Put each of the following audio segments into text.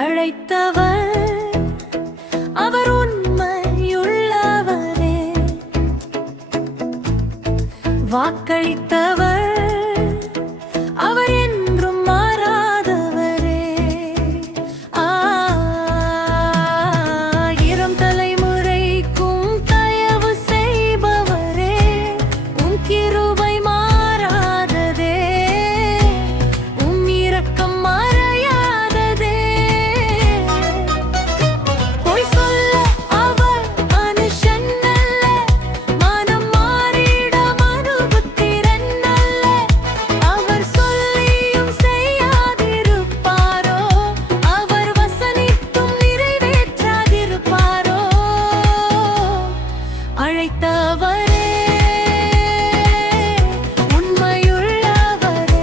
அழைத்தவர் அவர் உண்மையுள்ளவரே, வாக்களித்தவர் அவர் என்றும் மாறாதவரே. ஆயிரம் தலைமுறைக்கும் தயவு செய்பவரே, உம் கிருபை மாறாததே, உம் இரக்கம் மறையாததே. பொய் சொல்ல அவர் மனுஷன் அல்ல, மனம் மாறிட மனுபுத்திரன் அல்ல. அவர் சொல்லியும் செய்யாதிருப்பாரோ, அவர் வசனித்தும் நிறைவேற்றாதிருப்பாரோ. அழைத்தவரே உண்மையுள்ளவரே,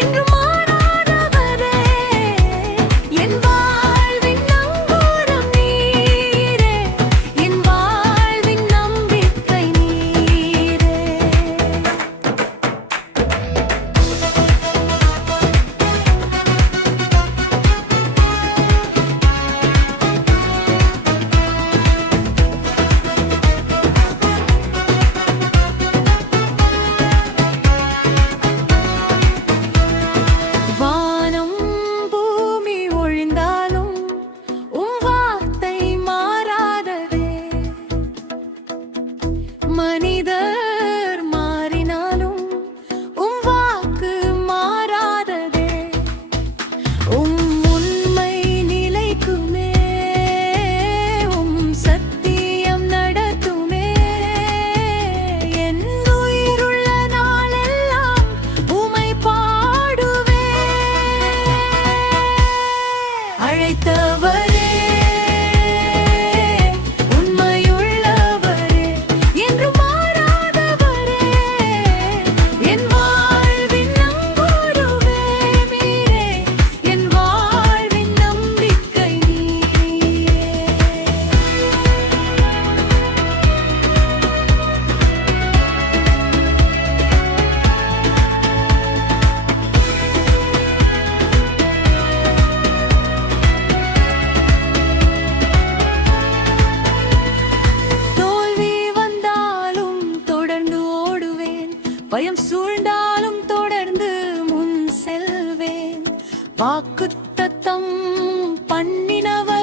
என்றும் மாறாதவரே, என் வாழ்வின் நங்கூரம் நீரே, என் வாழ்வின் நம்பிக்கை நீரே. வானம் பூமி ஒழிந்தாலும் உம் வார்த்தை மாறாததே, மனிதர் மாறினாலும் உம் வாக்கு மாறாததே. உம் உண்மை நிலைக்குமே, உம் சத்தியம் நடத்துமே. என் உயிருள்ள நாளெல்லாம் உமை பாடுவே. அழைத்தவரே உண்மையுள்ளவரே, என்றும் மாறாதவரே, என் வாழ்வின் நங்கூரமே நீரே, என் வாழ்வின் நம்பிக்கை நீரே. தோல்வி வந்தாலும் தொடர்ந்து ஓடுவேன், பயம் சூழ்ந்தாலும் தொடர்ந்து முன் செல்வேன். வாக்குத்தத்தம் பண்ணினவர்